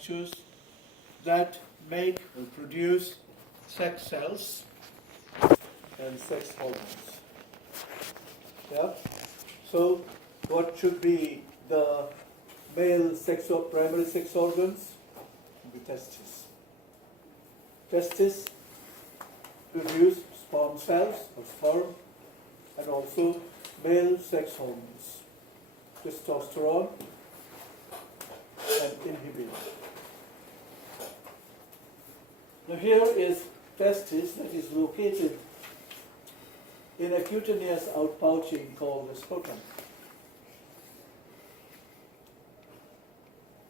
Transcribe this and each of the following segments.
structures that make or produce sex cells and sex hormones. Yeah? So what should be the male primary sex organs? The testes. Testes produce sperm cells or sperm, and also male sex hormones, testosterone and inhibin. Now here is testis that is located in a cutaneous outpouching called the scrotum.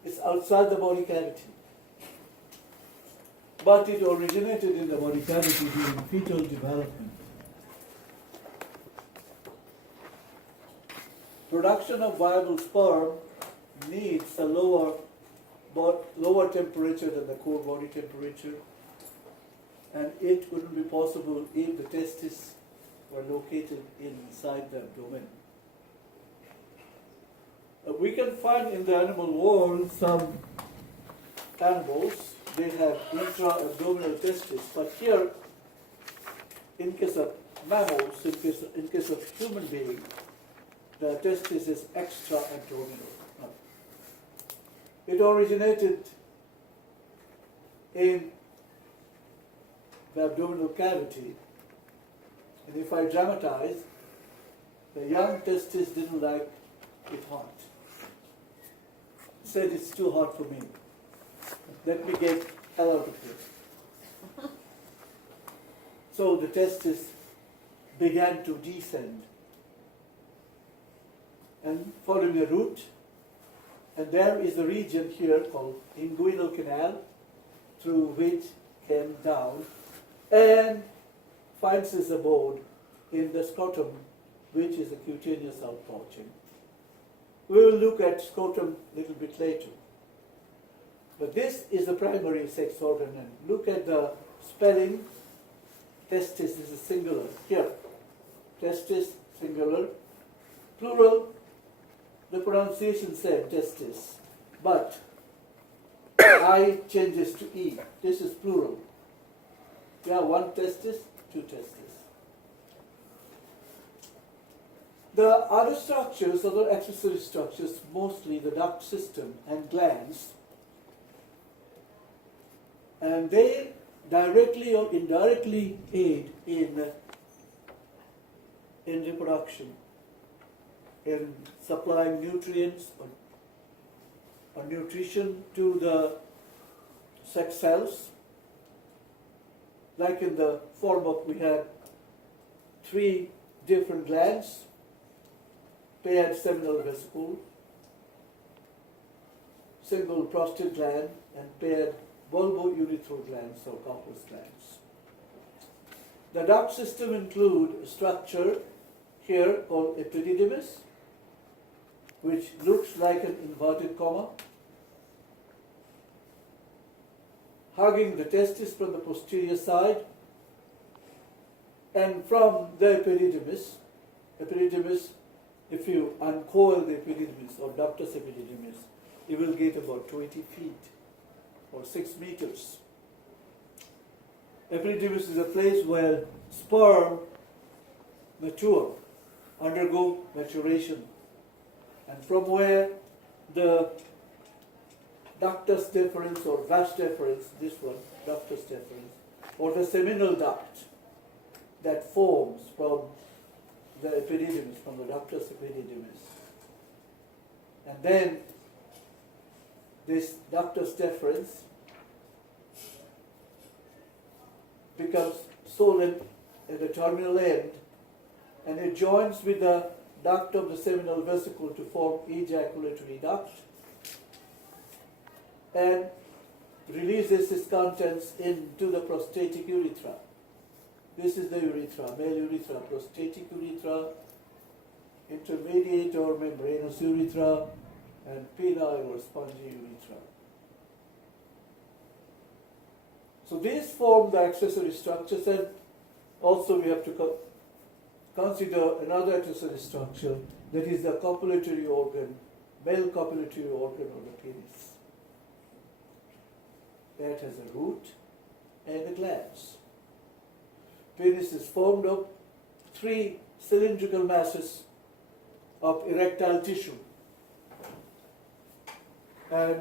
It's outside the body cavity, but it originated in the body cavity during fetal development. Production of viable sperm needs a lower temperature than the core body temperature, and it wouldn't be possible if the testes were located inside the abdomen. We can find in the animal world some animals, they have intra-abdominal testes, but here, in case of mammals, in case of human beings, the testis is extra-abdominal. It originated in the abdominal cavity, and if I dramatize, the young testis didn't like it hot. Said it's too hot for me. Let me get hell out of here. So the testis began to descend and following a route, and there is a region here called inguinal canal through which came down and finds its abode in the scrotum, which is a cutaneous outpouching. We will look at scrotum a little bit later. But this is the primary sex organ, and look at the spelling. Testis is a singular. Here, testis, singular. Plural, the pronunciation said testis, but I changes to E. This is plural. Yeah, one testis, two testis. The other structures, other accessory structures, mostly the duct system and glands, and they directly or indirectly aid in reproduction, in supplying nutrients or nutrition to the sex cells. Like in the form of, we have 3 different glands, paired seminal vesicle, single prostate gland, and paired bulbourethral glands or Cowper's glands. The duct system include a structure here called epididymis, which looks like an inverted comma, hugging the testis from the posterior side, and from the epididymis, if you uncoil the epididymis or ductus epididymis, you will get about 20 feet or 6 meters. Epididymis is a place where sperm mature, undergo maturation, and from where the ductus deferens or vas deferens, this one, ductus deferens, or the seminal duct that forms from the epididymis, from the ductus epididymis. And then this ductus deferens becomes swollen at the terminal end, and it joins with the duct of the seminal vesicle to form ejaculatory duct, and releases its contents into the prostatic urethra. This is the urethra, male urethra, prostatic urethra, intermediate or membranous urethra, and penile or spongy urethra. So these form the accessory structures, and also we have to consider another accessory structure, that is the copulatory organ, male copulatory organ of the penis. that has a root and a glands. Penis is formed of 3 cylindrical masses of erectile tissue, and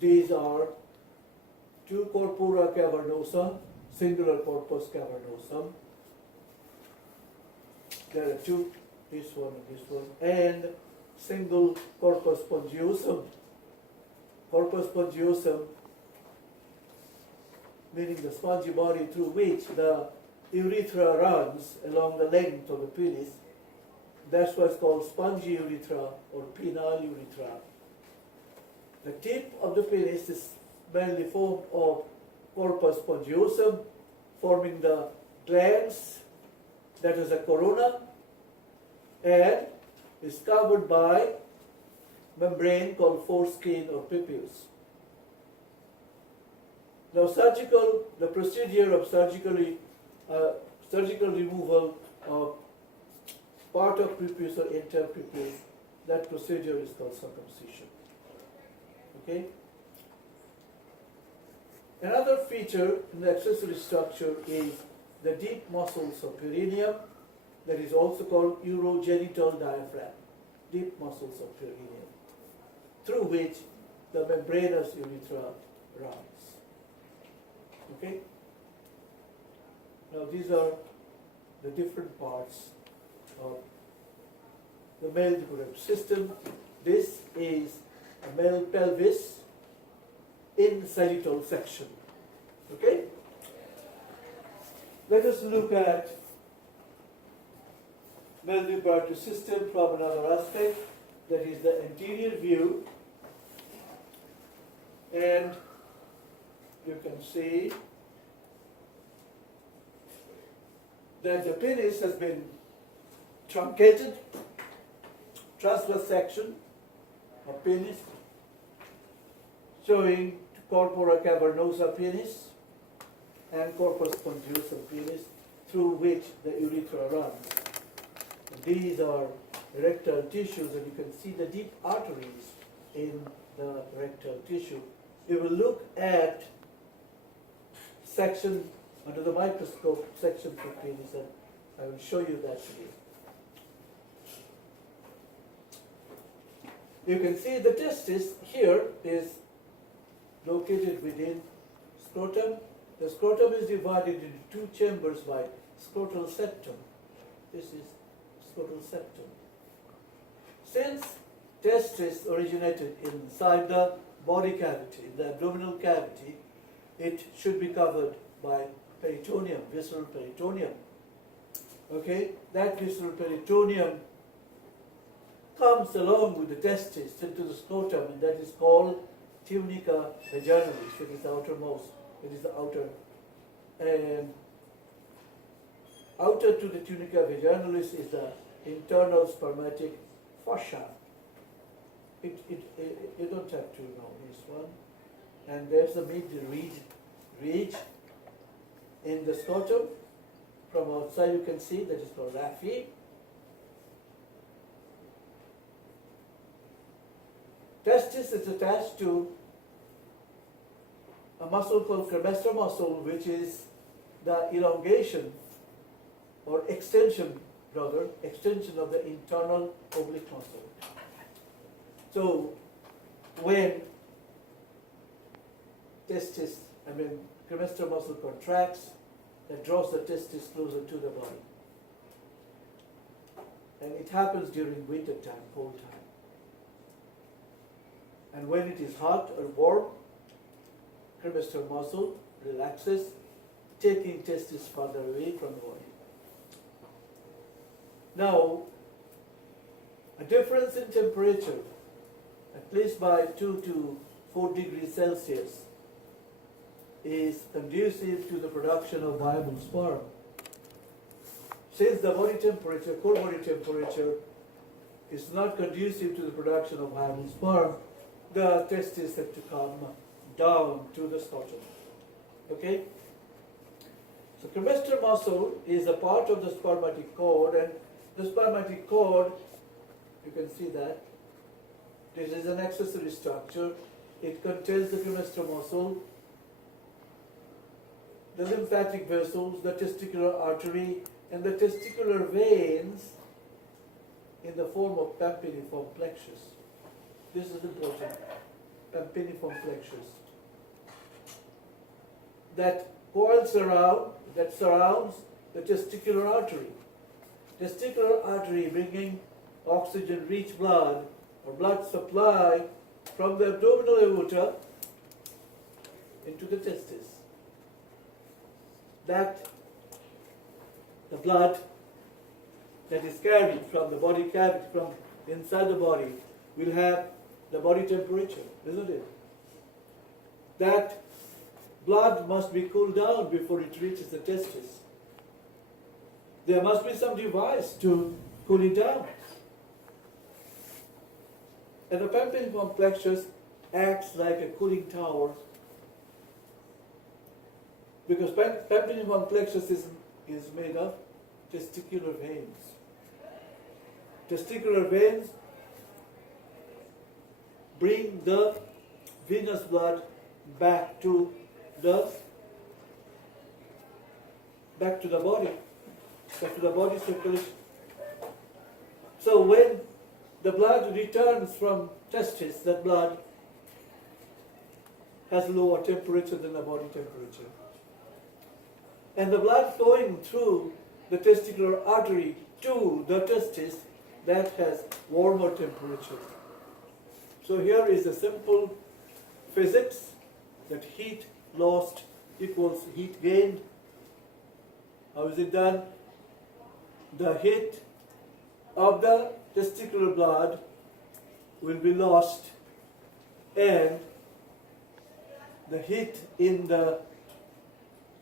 these are 2 corpora cavernosa, singular corpus cavernosum. There are 2, this one and this one, and single corpus spongiosum. Corpus spongiosum meaning the spongy body through which the urethra runs along the length of the penis. That's what's called spongy urethra or penile urethra. The tip of the penis is mainly formed of corpus spongiosum, forming the glans, that is a corona, and is covered by membrane called foreskin or prepuce. Now, the procedure of surgical removal of part of prepuce or entire prepuce, that procedure is called circumcision. Okay. Another feature in the accessory structure is the deep muscles of perineum, that is also called urogenital diaphragm, deep muscles of perineum, through which the membranous urethra runs. Okay? Now these are the different parts of the male reproductive system. This is a male pelvis in sagittal section. Okay? Let us look at male reproductive system from another aspect, that is the anterior view. And you can see that the penis has been truncated, transverse section of penis, showing corpora cavernosa penis and corpus spongiosum penis, through which the urethra runs. These are erectile tissues, and you can see the deep arteries in the erectile tissue. We will look at section under the microscope, section for penis, and I will show you that today. You can see the testis here is located within scrotum. The scrotum is divided into 2 chambers by scrotal septum. This is scrotal septum. Since testis originated inside the body cavity, the abdominal cavity, it should be covered by peritoneum, visceral peritoneum. Okay, that visceral peritoneum comes along with the testis into the scrotum, and that is called tunica vaginalis. It is the outermost, it is the outer. And outer to the tunica vaginalis is the internal spermatic fossa. You don't have to know this one. And there's a mid-ridge in the scrotum. From outside you can see that is called raphe. Testis is attached to a muscle called cremaster muscle, which is the elongation or extension of the internal oblique muscle. So when cremaster muscle contracts, that draws the testis closer to the body. And it happens during winter time, cold time. And when it is hot or warm, cremaster muscle relaxes, taking testis further away from the body. Now, a difference in temperature, at least by 2 to 4 degrees Celsius, is conducive to the production of viable sperm. Since the body temperature, core body temperature, is not conducive to the production of viable sperm, the testes have to come down to the scrotum. Okay? So cremaster muscle is a part of the spermatic cord, and the spermatic cord, you can see that, this is an accessory structure. It contains the cremaster muscle the lymphatic vessels, the testicular artery, and the testicular veins in the form of pampiniform plexus. This is important. Pampiniform plexus. That coils around, that surrounds the testicular artery. Testicular artery bringing oxygen-rich blood or blood supply from the abdominal aorta into the testis. That the blood that is carried from the body cavity, from inside the body, will have the body temperature, isn't it? That blood must be cooled down before it reaches the testis. There must be some device to cool it down. And the pampiniform plexus acts like a cooling tower, because pampiniform plexus is made of testicular veins. Testicular veins bring the venous blood back to the body, back to the body circulation. So when the blood returns from testis, that blood has lower temperature than the body temperature. And the blood flowing through the testicular artery to the testis, that has warmer temperature. So here is a simple physics, that heat lost equals heat gained. How is it done? The heat of the testicular blood will be lost, and the heat in the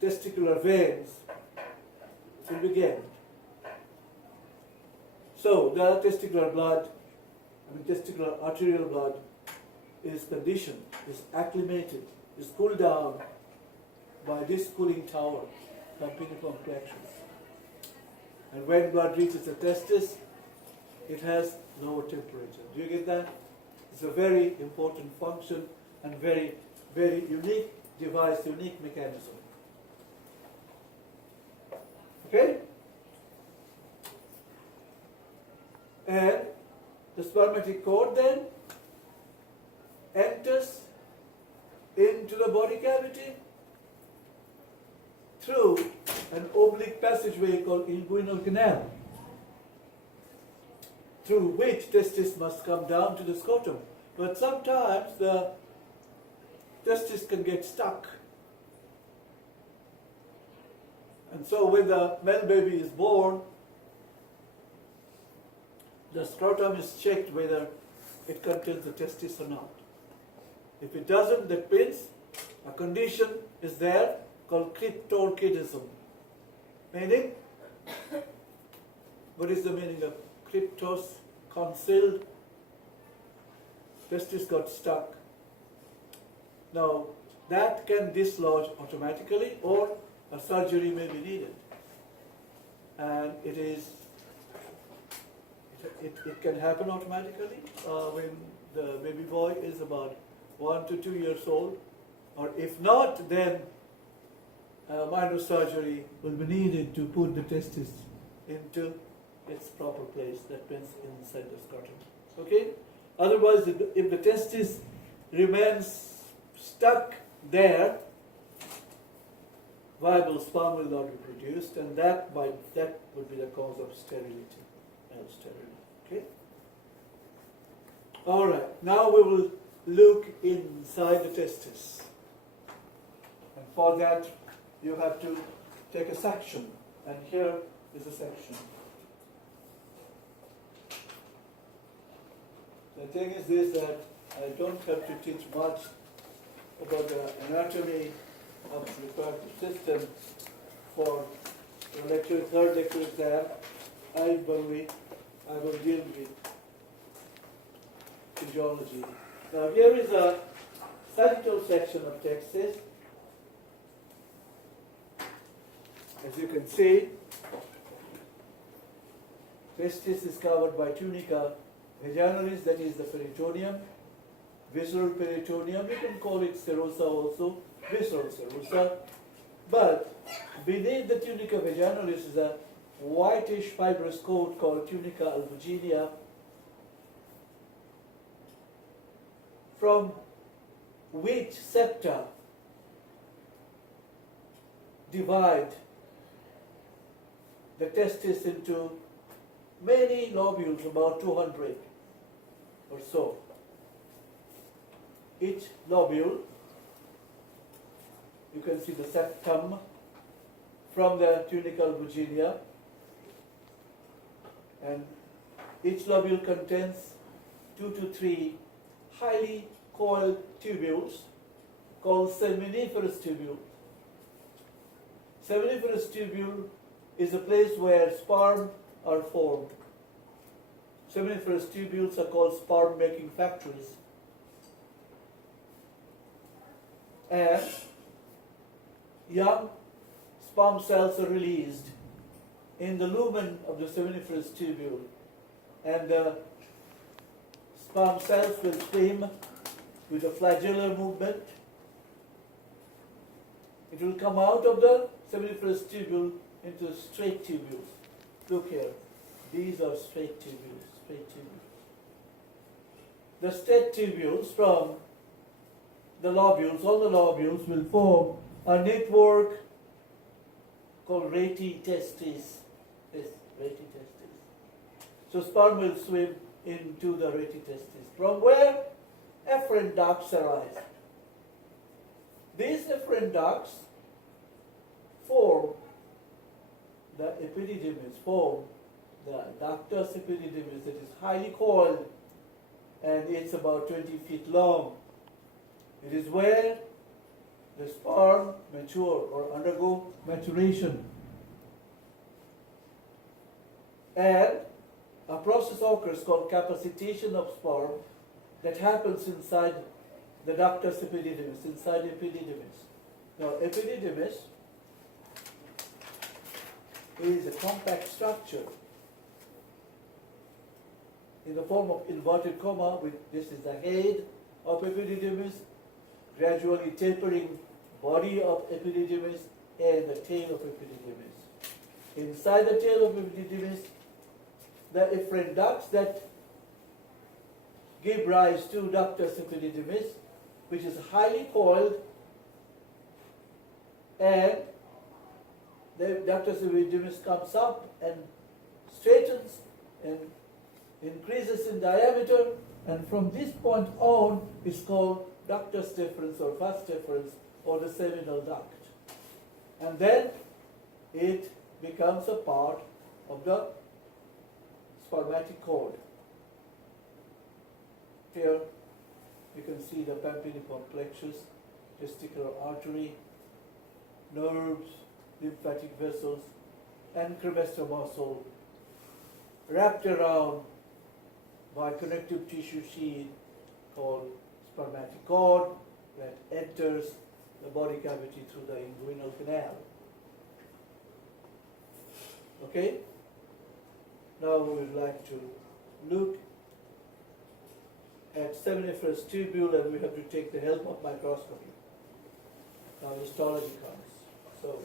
testicular veins will be gained. So the testicular blood, testicular arterial blood is conditioned, is acclimated, is cooled down by this cooling tower, pampiniform plexus. And when blood reaches the testis, it has lower temperature. Do you get that? It's a very important function and very, very unique device, unique mechanism. Okay? And the spermatic cord then enters into the body cavity through an oblique passageway called inguinal canal, through which testis must come down to the scrotum. But sometimes the testis can get stuck. And so when the male baby is born, the scrotum is checked whether it contains the testis or not. If it doesn't, that means a condition is there called cryptorchidism. Meaning, what is the meaning of cryptos? Concealed. Testis got stuck. Now, that can dislodge automatically, or a surgery may be needed. And it can happen automatically when the baby boy is about 1 to 2 years old, or if not, then minor surgery will be needed to put the testis into its proper place, that means inside the scrotum. Okay? Otherwise, if the testis remains stuck there, viable sperm will not be produced, and that would be the cause of sterility, male sterility. Okay? All right. Now we will look inside the testis, and for that you have to take a section, and here is a section. The thing is this, that I don't have to teach much about the anatomy of the reproductive system for the third lecture exam. I will deal with physiology. Now here is a sagittal section of testis. As you can see, testis is covered by tunica vaginalis, that is the peritoneum, visceral peritoneum. You can call it serosa also, visceral serosa, But beneath the tunica vaginalis is a whitish fibrous coat called tunica albuginea, from which septa divide the testis into many lobules, about 200 or so. Each lobule, you can see the septum from the tunica albuginea, and each lobule contains 2 to 3 highly coiled tubules called seminiferous tubule. Seminiferous tubule is a place where sperm are formed. Seminiferous tubules are called sperm-making factories. And young sperm cells are released in the lumen of the seminiferous tubule, and the sperm cells will swim with a flagellar movement. It will come out of the seminiferous tubule into straight tubules. Look here, these are straight tubules, straight tubules. The straight tubules from the lobules, all the lobules will form a network called rete testis. This rete testis. So sperm will swim into the rete testis, from where efferent ducts arise. These efferent ducts form the epididymis, form the ductus epididymis that is highly coiled, and it's about 20 feet long. It is where the sperm mature or undergo maturation. And a process occurs called capacitation of sperm that happens inside the ductus epididymis, inside epididymis. Now, epididymis is a compact structure in the form of inverted comma. This is the head of epididymis, gradually tapering body of epididymis, and the tail of epididymis. Inside the tail of epididymis, the efferent ducts that give rise to ductus epididymis, which is highly coiled, and the ductus epididymis comes up and straightens and increases in diameter, and from this point on is called ductus deferens or vas deferens, or the seminal duct. And then it becomes a part of the spermatic cord. Here you can see the pampiniform plexus, testicular artery, nerves, lymphatic vessels, and cremaster muscle wrapped around by connective tissue sheath called spermatic cord that enters the body cavity through the inguinal canal. Okay? Now we would like to look at seminiferous tubule, and we have to take the help of microscopy. Now histology comes. So